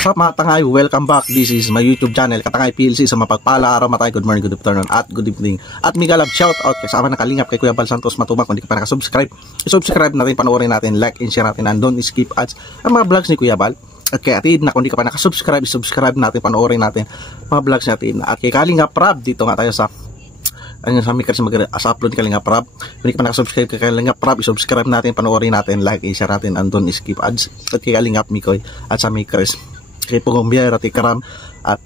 what's up mga tangay? Welcome back. This is my YouTube channel, Katangay PLC. Sa mapagpala araw matay. Good morning, good afternoon, at good evening. At mega love shout out kasama na kalingap kay Kuya Bal Santos Matubang. Kung di ka pa nakasubscribe, subscribe natin, panoorin natin, like and share natin, and don't skip ads ang mga vlogs ni Kuya Bal. At kay atid na kung di ka pa nakasubscribe, subscribe natin, panoorin natin mga vlogs natin. At kay Kalingap Rab, dito nga tayo sa sa Mikers mag-upload ni Kalingap Rab. Kung di ka pa nakasubscribe kay Kalingap Rab, subscribe natin, panoorin natin, like and share natin, and don't skip ads. At kay Kalingap Mikoy at sa Mikers kay Pugombia, Rati Karam, at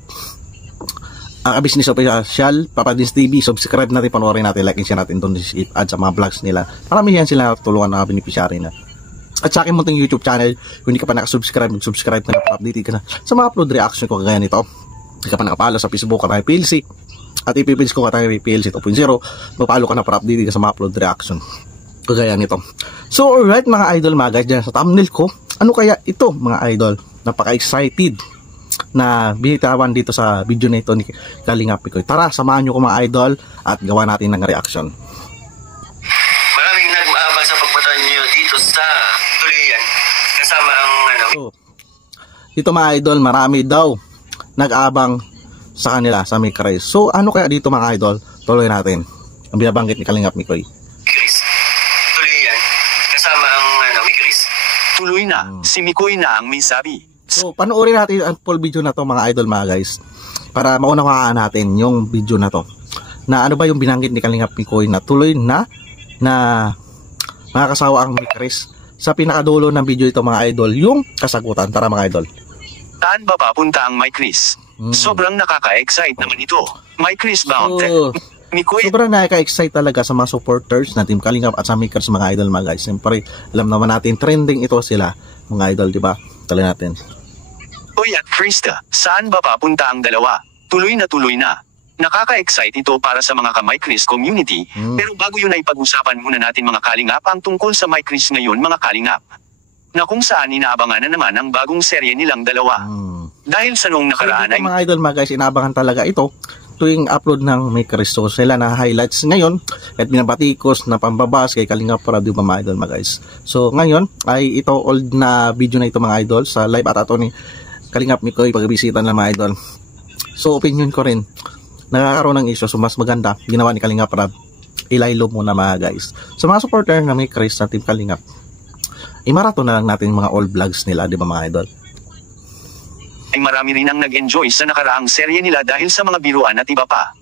ang business official, Papa Dins TV, subscribe natin, panoorin natin, like and share natin, don't skip ads sa mga vlogs nila. Marami yan sila tulungan na beneficiary na. At sa akin mo itong YouTube channel, kung hindi ka pa nakasubscribe, mag-subscribe ka na, update ka na sa mga upload reaction ko kagaya nito. Hindi ka pa nakapalo sa Facebook, Katangay PLC, at ipipins ko Katangay PLC 2.0, magpalo ka na para update ka sa mga upload reaction kagaya nito. So alright mga idol, mga guys, dyan sa thumbnail ko, ano kaya ito mga idol? Napaka-excited na bihitawan dito sa video na ito ni Kalingap Mikoy. Tara, samahan nyo ko mga idol at gawa natin ng reaction. Maraming nag-aabang sa pagpunta nyo dito sa Tulian kasama ang So, dito mga idol, marami daw nag-aabang sa kanila sa Mikres. So ano kaya dito mga idol? Tuloy natin ang binabanggit ni Kalingap Mikoy. Mikres. Tulian kasama ang Mikres. Tuloy na, si Mikoy na ang may sabi. So, panoorin natin ang full video na to mga idol, mga guys, para maunawaan natin yung video na to. Na ano ba yung binanggit ni Kalingap Mikoy na tuloy na makakasawa ang Mikres. Sa pinakadulo ng video ito mga idol, yung kasagutan. Tara mga idol. Saan ba papunta ang Mikres? Sobrang nakaka-excite naman ito. Mikres bound. So, Mikoy, sobrang nakaka-excite talaga sa mga supporters na Team Kalingap at sa Mikres mga idol, mga guys. Siyempre, alam naman natin, trending ito sila mga idol, di ba? Tuloy natin. Uy at Krista, saan ba papunta ang dalawa? Tuloy na. Nakaka-excite ito para sa mga ka-Mikres community, pero bago yun ay pag-usapan muna natin mga Kalingap ang tungkol sa Mikres ngayon mga Kalingap. Na kung saan inaabangan na naman ang bagong serye nilang dalawa. Dahil sa noong nakaraan ay... Mga idol mga guys, inaabangan talaga ito tuwing upload ng Mikres. So sila na highlights ngayon at binabatikos na pambabas kay Kalingap Rab, di ba mga idol mga guys. So ngayon ay ito old na video na ito mga idol sa live at ato ni Kalingap Mikoy pagbisita ng mga idol. So opinion ko rin, nakakaroon ng issue, so mas maganda ginawa ni Kalingap Rab, ilaylo muna mga guys. So mga supporter na Mikres sa Team Kalingap, imarato na lang natin mga old vlogs nila, di ba mga idol? Ay marami rin ang nag-enjoy sa nakaraang serye nila dahil sa mga biruan at iba pa.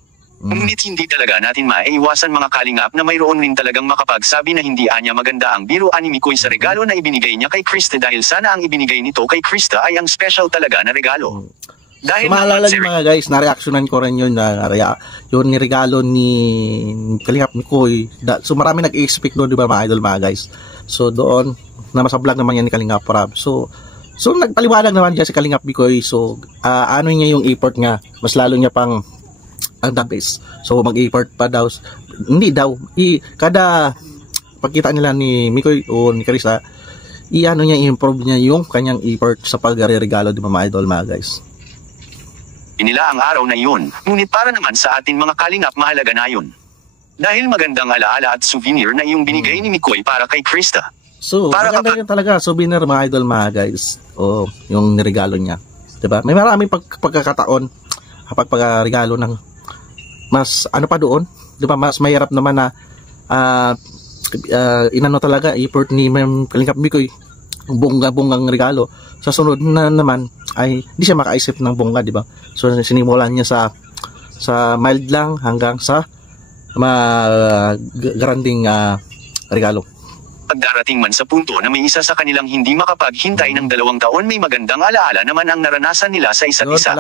Ngunit hindi talaga natin maiiwasan mga Kalingap na mayroon rin talagang makapagsabi na hindi anya maganda ang biruan ni Mikoy sa regalo na ibinigay niya kay Krista dahil sana ang ibinigay nito kay Krista ay ang special talaga na regalo. Dahil so, maalala nyo mga guys, na-reactionan ko rin yun na yung regalo ni Kalingap Mikoy. So marami nag-expect doon, di ba mga idol mga guys? So doon, na masablog naman yan ni Kalingap Rab. So nagpaliwanag naman dyan si Kalingap Mikoy. So ano niya yung effort nga, mas lalo niya pang ang the best. So mag-effort pa daw. Hindi daw. Kada pagkita nila ni Mikoy o ni Krista, i-ano niya, i-improve niya yung kanyang effort sa pagre-regalo, di ba mga idol mga guys? Inila ang araw na yun, ngunit para naman sa ating mga Kalingap mahalaga na yun. Dahil magandang alaala at souvenir na yung binigay ni Mikoy para kay Krista. So, maganda yun talaga, souvenir mga idol mga guys. O, yung niregalo niya. Diba? May maraming pagkakataon kapag pagregalo ng mas ano pa doon, di ba, mas mahirap naman na inano talaga effort ni Kalingap Mikoy, bonggang regalo. Sa sunod na naman ay hindi siya makaisip ng bongga, di ba? So sinimulan niya sa mild lang hanggang sa granding regalo. Pagdarating man sa punto na may isa sa kanilang hindi makapaghintay ng 2 taon, may magandang alaala naman ang naranasan nila sa isa't isa.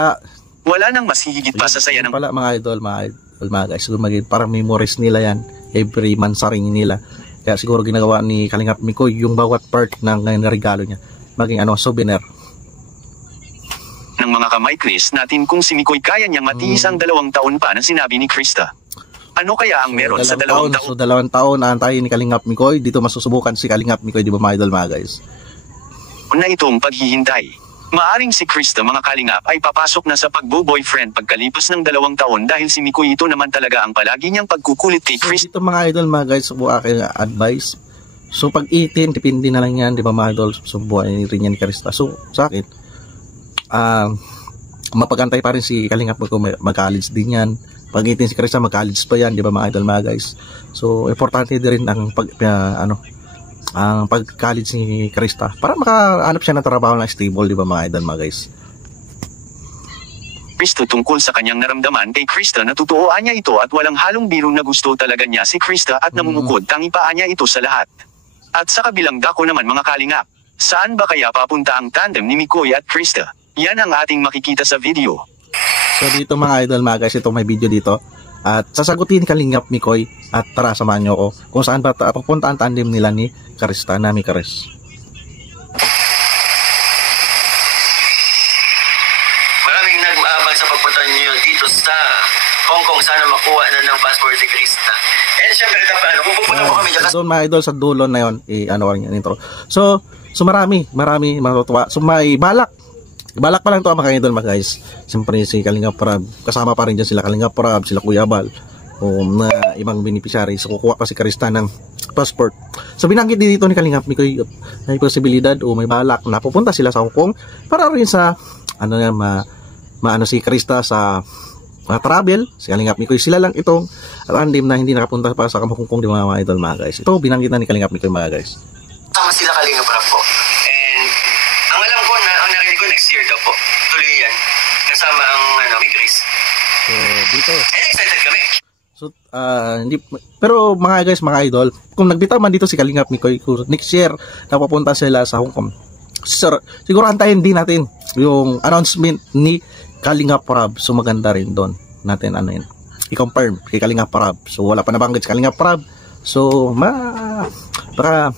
Wala nang mas higit pa sa saya ng... Pala mga idol, mga guys, parang memories nila yan, every month sa ring nila. Kaya siguro ginagawa ni Kalingap Mikoy yung bawat part ng regalo niya maging souvenir. Ng mga ka-Mikres natin kung si Mikoy kaya niyang matiis ang 2 taon pa na sinabi ni Krista. Ano kaya ang meron sa 2 taon? So 2 taon aantayin ni Kalingap Mikoy. Dito masusubukan si Kalingap Mikoy, di ba mga idol mga guys? Na itong paghihintay. Maaring si Krista mga Kalingap ay papasok na sa pagbo-boyfriend pagkalipas ng 2 taon dahil si Mikoy ito naman talaga ang palagi niyang pagkukulit kay Krista. So, ito mga idol mga guys, po aking advice. So pag 18, depende na lang yan, di ba mga idol? So buhay rin yan ni Krista. So sa akin, mapagantay pa rin si Kalingap kung mag-college din yan. Pag-itin si Krista, mag-college pa yan, di ba mga idol mga guys? So, importante din rin ang ang pag-college ni Krista para makahanap siya ng trabaho na stable, di ba mga idol mga guys? Kristo tungkol sa kanyang naramdaman kay Krista, natutuoan niya ito at walang halong birong na gusto talaga niya si Krista at namumukod tangi paa niya ito sa lahat. At sa kabilang dako naman mga kalingap, saan ba kaya papunta ang tandem ni Mikoy at Krista? Yan ang ating makikita sa video. So dito mga idol mga guys, ito may video dito at sasagutin ni Kalingap Mikoy at tara samahan nyo ako kung saan ba papunta ang tandem nila ni Krista na Mikares. Maraming nag-aabang sa pagpunta niyo dito sa Hong Kong. Sana makuha na ng passport ni Krista. And syempre kung pupunta po kami dyan. Doon mga idol sa dulo na yun, ano rin yung intro. So marami matutuwa. So may balak pa lang to mga idol mga guys. Siyempre si Kalingap Prab, kasama pa rin dyan sila Kalingap Prab, sila Kuya Bal, na ibang beneficiary. So kukuha pa si Krista ng passport. So binanggit dito ni Kalingap Mikoy may posibilidad o may balak na pupunta sila sa Hong Kong para rin sa maano si Krista sa travel. Si Kalingap Mikoy sila lang itong random na hindi nakapunta pa sa Hong Kong, di mga idol mga guys. Ito binanggit na ni Kalingap Mikoy mga guys. Tama sila Kalingap Prab po. And ang alam ko na ang narinig ko next year daw po. Tuloy yan. Kasama ang Migris. So dito. And excited kami. So hindi, pero mga guys, mga idol, kung nagbitaw man dito si Kalingap Mikoy next year na papunta sila sa Hong Kong, siguro antayin din natin yung announcement ni Kalingap Prab. So maganda rin doon natin i-confirm kay Kalingap Prab. So wala pa nabanggit si Kalingap Prab. So baka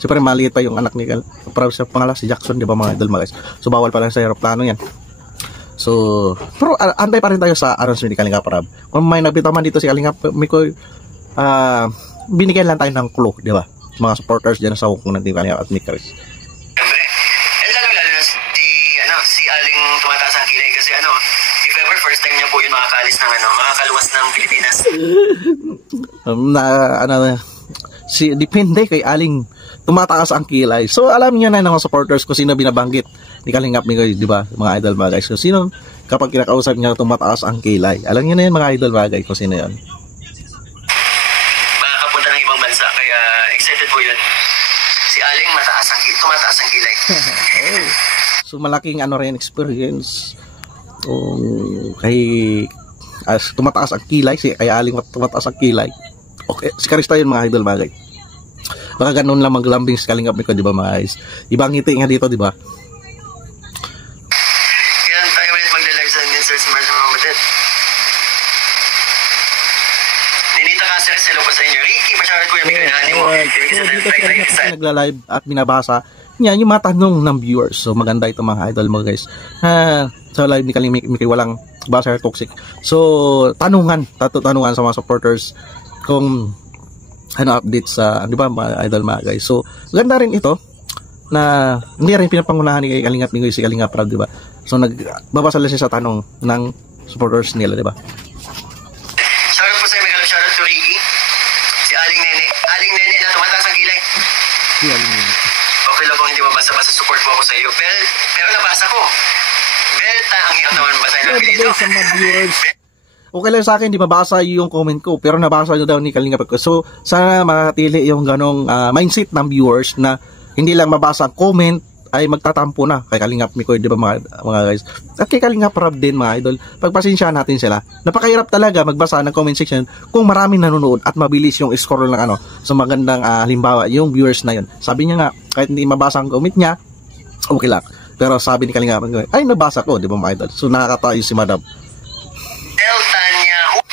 siyempre maliit pa yung anak ni Prab sa pangalan si Jackson, di ba mga idol mga guys? So bawal pa lang sa aeroplano yan. So pero antay pa rin tayo sa announcement ni Kalingap Prab. Kung may nabitaw man dito si Kalingap Mikoy, binigyan lang tayo ng clue, di ba? Mga supporters dyan sa Hong Kong ng Kalingap at Mikares. Siyempre. And lalo na si Aling tumataas ang kilay kasi if ever first time niya po yun makakalis ng makakaluwas ng Pilipinas. Depende kay Aling tumataas ang kilay. So alam niya na ng mga supporters kung sino binabanggit ni Kalingap Mikoy, di ba mga idol mga guys? So sino kapag kinakausap niya tumataas ang kilay, alam niya na yun mga idol mga guys kung sino yun. Makakapunta ng ibang bansa kaya excited po yun. Si Aling tumataas ang kilay. Oh. So malaking rin experience kay tumataas ang kilay, kay Aling tumataas ang kilay. Okay, si Krista yun mga idol mga guys. Baka ganun lang maglambing si Kalingap Mikoy, di ba mga guys? Ibang ngiti nga dito, di ba? Kailan tayo ulit magla-live sa Mr. Smart mga madet? Ninita Cáceres, hello po sa inyo. Ricky, pasyawat ko yung Mikoy na mo. So dito si Kalingap nagla-live at binabasa niya yung mga tanong ng viewers. So maganda ito mga idol mga guys. Sa live ni Kalingap Mikoy walang buzzer toxic. So tanungan sa mga supporters kung update sa, di ba mga idol mga guys. So ganda rin ito na hindi rin pinapangunahan ni Kalingap Mikoy si Kalingap Prab, di ba? So nagbabasa lang siya sa tanong ng supporters nila, di ba? Shoutout po sa iyo, Miguel. Shoutout to Ricky. Si Aling Nene na tumataas ang kilay. Si Aling Nene. Okay lang kung hindi mabasa-basa, support po ako sa iyo. Pero nabasa ko. Belta ang hirap naman basahin ng dito. Sa mga viewers. Okay lang sa akin, di mabasa yung comment ko, pero nabasa nyo daw ni Kalingap Mikoy. So, sana makatili yung ganong mindset ng viewers na hindi lang mabasa ang comment ay magtatampo na kay Kalingap Mikoy, di ba mga guys? At kay Kalingap Prab din mga idol, pagpasensyahan natin sila. Napakahirap talaga magbasa ng comment section kung maraming nanonood at mabilis yung score ng So magandang halimbawa, yung viewers na yun. Sabi niya nga, kahit hindi mabasa ang comment niya, okay lang. Pero sabi ni Kalingap Mikoy, ay nabasa ko, di ba mga idol? So nakakatayo si Madam.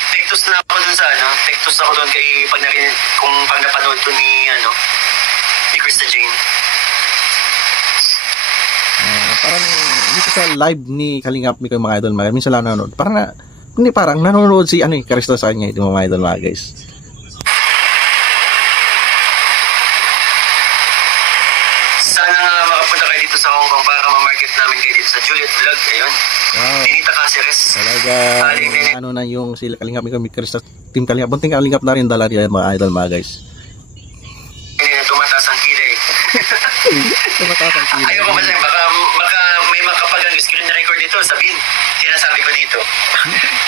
Tektos na ako dun sa tektos ako dun kay pag napanood ko ni Krista Jane. Parang dito sa live ni Kalingap Mikoy mga idol mga minsan lang nanonood. Parang nanonood si Krista sa kanya, di mga idol mga guys. Sana nga makapunta kayo dito sa Hong Kong para ma-market namin kayo dito sa Juliet Vlog. Ayun. Wow. Ninita Cáceres. Talaga, na yung si Kalingap Mikoy, Krista, Team Kalingap. Bunting Kalingap na rin dala niya mga idol mga guys. Tumataas ang kilay. Tumataas ang kilay. Ayaw ko ba baka may makapagang screen record ito, sabihin, sinasabi ko dito.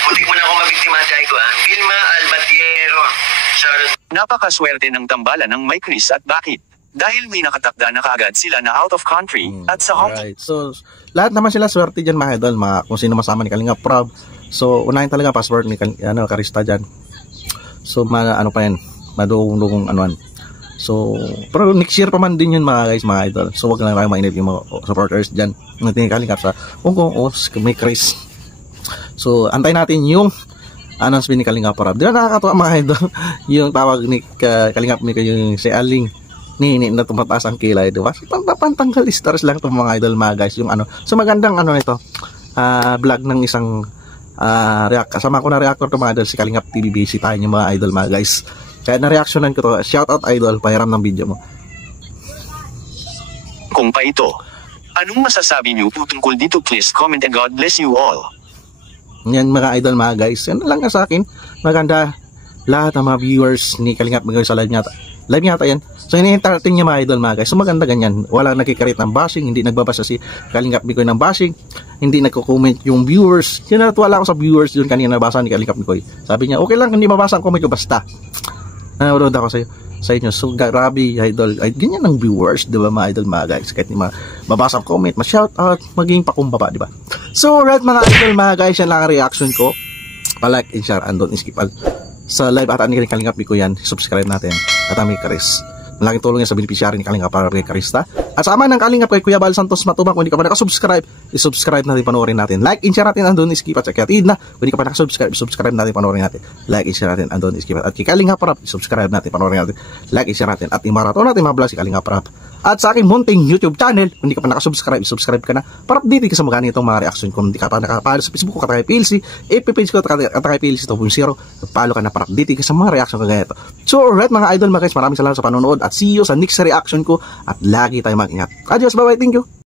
Butik mo na ako mabiktima dahil ko, ha? Vilma Albatiero. Shoutout. Napakaswerte ng tambalan ng may Chris at bakit? Dahil may nakatakda na kaagad sila na out of country at sa home. Alright. So, lahat naman sila swerte dyan mga idol, kung sino masama ni Kalinga Prab. So, unahin talaga password ni Karista dyan. So, ano pa yan, madugong anuan. So, pero next year pa man din yun mga guys, mga idol. So, wag lang kayo mainip yung mga supporters dyan. Natin Kalinga sa may Chris. So, antay natin yung announcement ni Kalinga Prab. Di na nakakatawa mga idol, yung tawag ni Kalinga ni yung si Aling ni na tumataas ang kilay, di ba? So, pantanggal stars lang itong mga idol mga guys. Yung so magandang nito, vlog ng isang kasama ko na reactor to mga idol, si Kalingap TV, busy tayo yung mga idol mga guys. Kaya na-reactionan ko to. Shout out idol, pahiram ng video mo. Kung pa ito, anong masasabi niyo po tungkol dito? Please comment and God bless you all. Yan mga idol mga guys. Yan lang sa akin. Maganda lahat ng mga viewers ni Kalingap mga sa live niya. Live yata yan. So, ini-entertain niya mga idol mga guys. So, maganda ganyan. Wala nagkikarit ng bashing. Hindi nagbabasa si Kalingap Mikoy ng bashing. Hindi nagko-comment yung viewers. Yun, natuwala ako sa viewers yun kanina nabasa ni Kalingap Mikoy. Sabi niya, okay lang, hindi mabasa ang comment ko basta. Nanonood ako sa inyo. So, grabe idol. Ay, ganyan ang viewers, di ba mga idol mga guys. Kahit hindi mabasa ang comment, ma-shout out, maging pakumbaba, di ba? So, right mga idol mga guys, yan lang ang reaction ko. Pa-like and share and don't skip sa live at ni Kalingap Mikoy yan. Subscribe natin. At ang Chris. Malaking tulong yan sa beneficiary ni Kalingap para kay Karista. At sa ama ng Kalingap kay Kuya Bal Santos Matubang. Kung hindi ka pa nakasubscribe, isubscribe natin, panoorin natin. Like and share natin, andun skip at sa Kiatid na. Kung hindi ka pa nakasubscribe, isubscribe natin, panoorin natin. Like and share natin, andun skip at kay Kalingap Rap, isubscribe natin, panoorin natin. Like and share natin at imaraton natin mga vlog si Kalingap Rap. At sa aking munting YouTube channel, kung hindi ka pa nakasubscribe, subscribe ka na para update ka sa mga ganitong mga reaction. Kung hindi ka pa nakapalo sa Facebook ko, Katakay PLC, FB page ko, Katakay PLC 2.0, follow ka na para update ka sa mga reaction ko ganito. So, alright mga idol, mga guys, maraming salamat sa panonood at see you sa next reaction ko at lagi tayo mag-ingat. Adios, bye-bye, thank you.